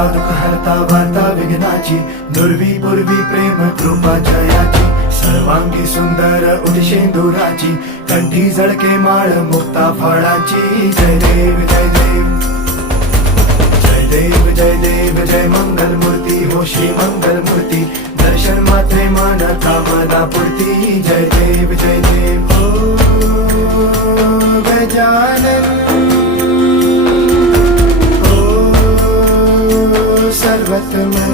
हरता दुःख हरता वार्ता विघ्नाची, दुर्वी पूर्वी प्रेम कृपा जयाची, सर्वांगी सुंदर उदिशेंदुराची, कंठी झळके माळ मुक्ता फळाची. जय देव जय देव जय देव जय देव जय मंगल मूर्ती हो श्री मंगल मूर्ती, दर्शन मात्रे मन कामना पूर्ती. जय देव जय देव हो गजानन हो सर्वतमन.